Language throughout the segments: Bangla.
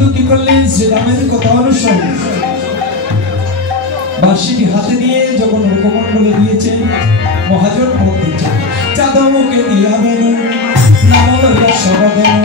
বন্ধু কি করলেন শ্রীরামের কথা অনুসরণ বাঁশিটি হাতে নিয়ে যখন মুখমণ্ডলে দিয়েছেন মহাজন ভোগ দিচ্ছেন চাঁদমুখে দিয়া বেরো নাম লইয়া সবাদেন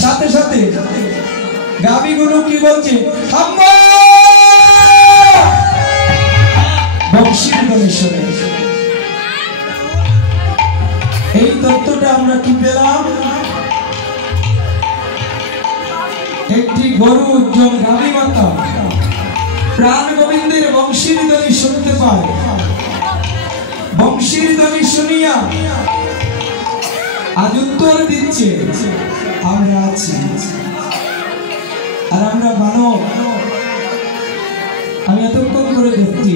সাথে সাথে গাবিগুলো কি বলছে এই তত্ত্বটা আমরা কি পেলাম একটি গরু একজন গাবি মাতা প্রাণ গোবিন্দের বংশীর ধ্বনি শুনতে পায় বংশীর ধ্বনি শুনিয়া আজ উত্তর দিচ্ছে আমরা আছি আর আমরা মানব আমি এতক্ষণ করে দেখছি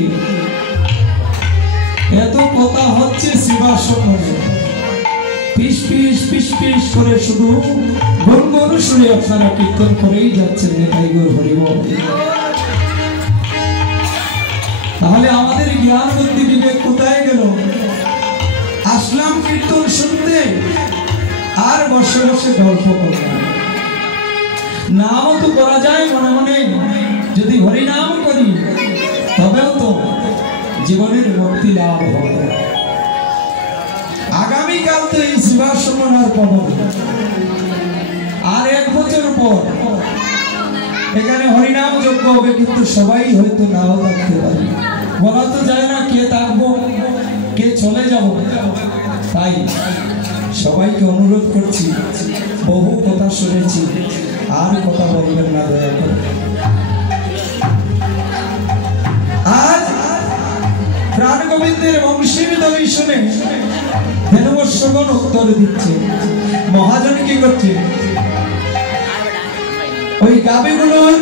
এত কথা হচ্ছে শিবাসনে পিস পিস পিস পিস করে শুধু গুনগুন শুনে আপনারা কীর্তন করেই যাচ্ছেন নেতাই গৌর হরি বল তাহলে আমাদের জ্ঞান বুদ্ধি বিবেক কোথায় গেল আসলাম কীর্তন শুনতে আর বসে বসে গল্প করলাম নামও তো করা যায় মনে মনে যদি হরিনাম করি তবেও তো জীবনের মুক্তি লাভ হবে আগামীকাল তো এই শিবাসন আর পাবো আর 1 বছর পর এখানে হরিনাম যজ্ঞ হবে কিন্তু সবাই হয়তো নাও থাকতে পারে বলা তো যায় না কে থাকবো কে চলে যাব তাই সবাইকে অনুরোধ করছি বহু কথা শুনেছি আর কথা বলবেন না দয়া করে আজ প্রাণ গোবিন্দের বংশীর ধ্বনি শুনে ধেনুবর্ষগণ উত্তর দিচ্ছে মহাজন কি করছে ওই গাবিগুলোর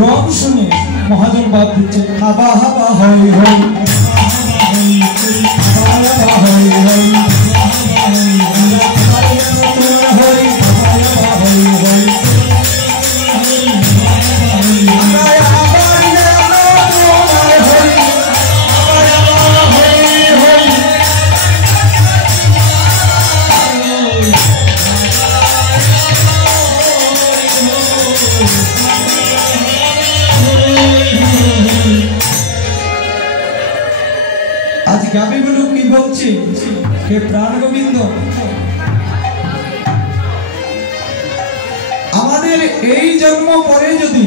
রং শুনে মহাজন বাদ দিচ্ছে হাবা হাবা হই হই আজ গাবিগুলো কি বলছে হে প্রাণ গোবিন্দ আমাদের এই জন্ম পরে যদি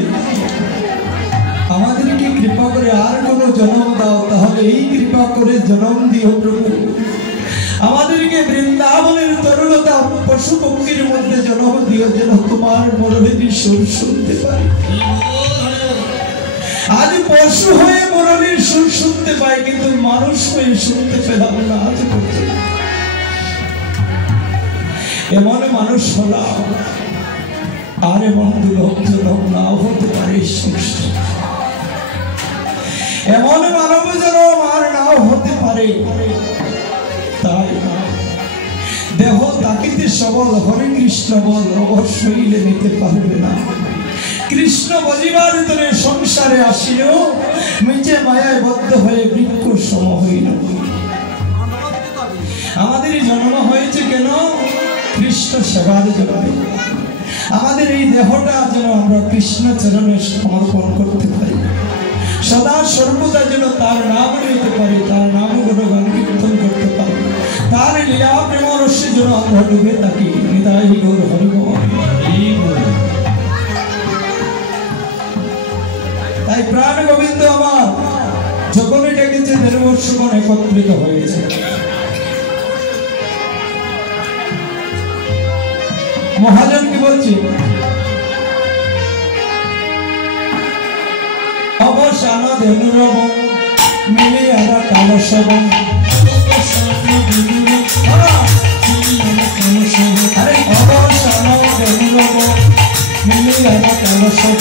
আমাদেরকে কৃপা করে আর কোনো জন্ম দাও তাহলে এই কৃপা করে জন্ম দিও প্রভু আমাদেরকে বৃন্দাবনের তরুলতা পশু পক্ষীর মধ্যে জন্ম দিও যেন তোমার মুরলীর সুর শুনতে পারি আজ পশু হয়ে মুরলীর সুর শুনতে পাই কিন্তু মানুষ হয়ে শুনতে পেলাম না আজ পর্যন্ত এমন মানুষ হলাম আর এমন দুর্লভ নাও হতে পারে এমন মানব জনম আর নাও হতে পারে তাই দেহ তাকিতে সবল হরে কৃষ্ণ বল অবশ্যই নিতে পারবে না কৃষ্ণ বজিবার তরে সংসারে আসিও মিছে মায়ায় বদ্ধ হয়ে বৃক্ষ সম হইল আমাদের জন্ম হয়েছে কেন কৃষ্ণ সেবার জন্য আমাদের এই দেহটা যেন আমরা কৃষ্ণ চরণে সমর্পণ করতে পারি সদা সর্বদা যেন তার নাম নিতে পারি তার নাম গুণগান কীর্তন করতে পারি তার লীলা প্রেম রসে যেন আমরা ডুবে থাকি হৃদয় গৌর হরি বল। তাই প্রাণ গোবিন্দ আমার যখনই ডেকেছে দেববর্ষগণ একত্রিত হয়েছে। মহাজন কি বলছি, অবসান ধনুরব মিলিয়ার কালসব, আরে অবসান ধনুরব মিলিয়ার কালসব,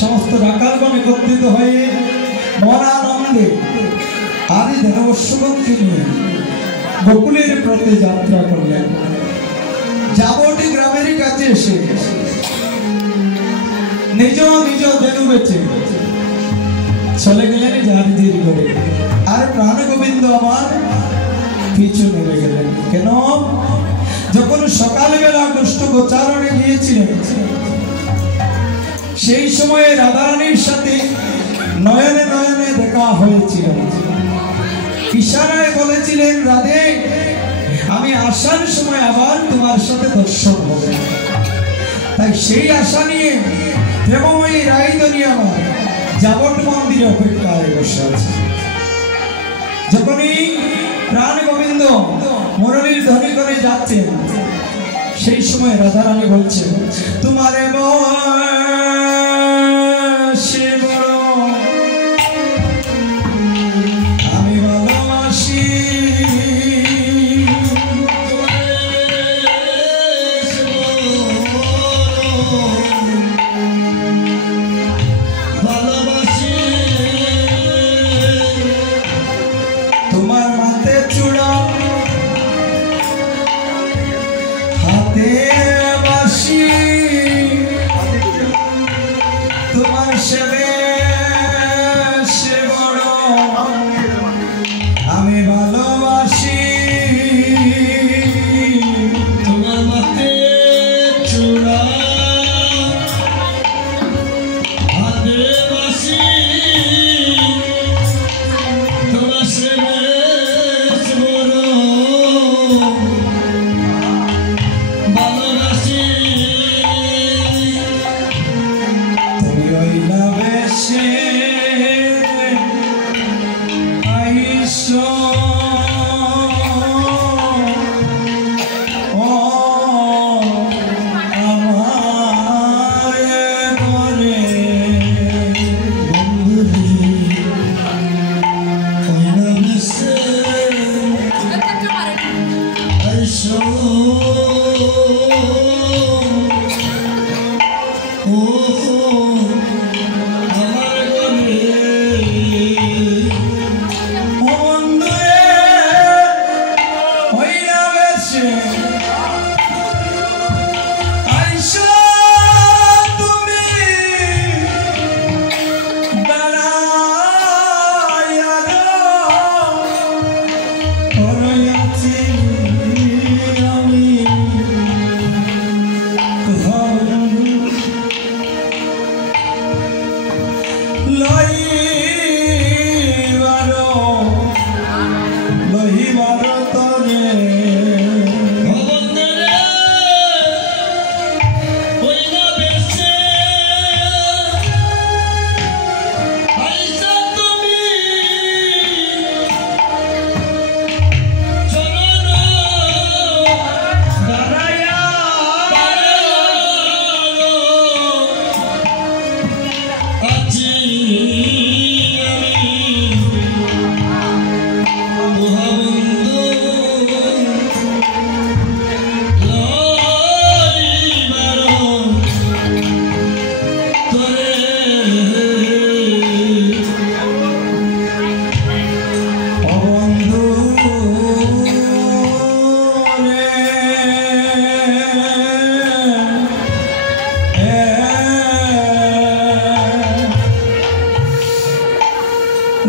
সমস্ত রাখালগণ একত্রিত হয়ে মনানন্দে আদি ধনবর্ষগণকে নিয়ে গোকুলের প্রতি যাত্রা করলেন। যাবটি গ্রামের কাছে এসে নিজ নিজ ধনু বেচে চলে গেলেন জারিজির করে, আর প্রাণ গোবিন্দ আমার পিছু নেমে গেলেন। কেন? যখন সকালবেলা দুষ্ট গোচারণে গিয়েছিলেন সেই সময়ে রাধারানীর সাথে নয়নে নয়নে দেখা হয়েছিল। ইশারায় বলেছিলেন, রাধে আমি আসার সময় আবার তোমার সাথে দর্শন হবে। তাই সেই আশা নিয়ে প্রেমময়ী রাইদনী আমার যাবট মন্দিরে অপেক্ষায় বসে আছে। যখনই প্রাণ গোবিন্দ মুরলীর ধ্বনি করে যাচ্ছেন সেই সময় রাধারানী বলছে, তোমারে বয়সে বড় আমি ভালোবাসি, তোমার মাথে চূড়া হাতে বাসি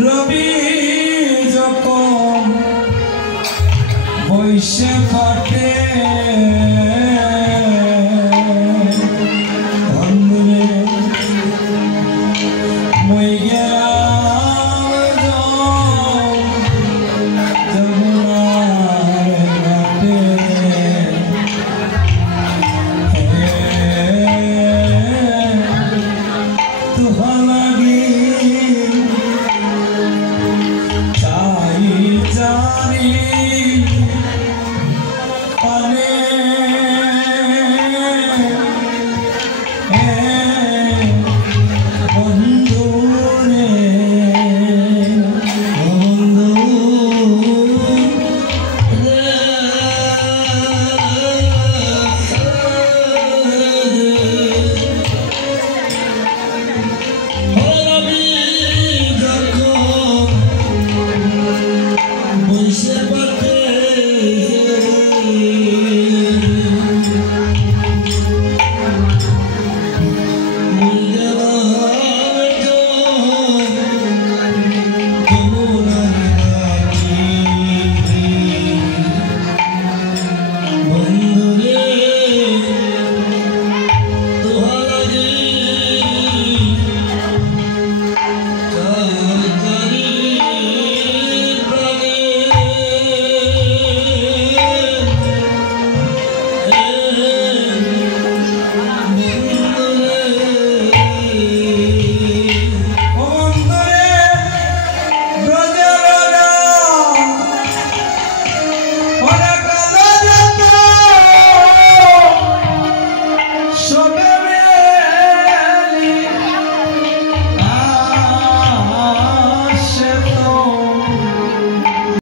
রবি যখন বৈশে ফাটে বন্ধুরে মই গেল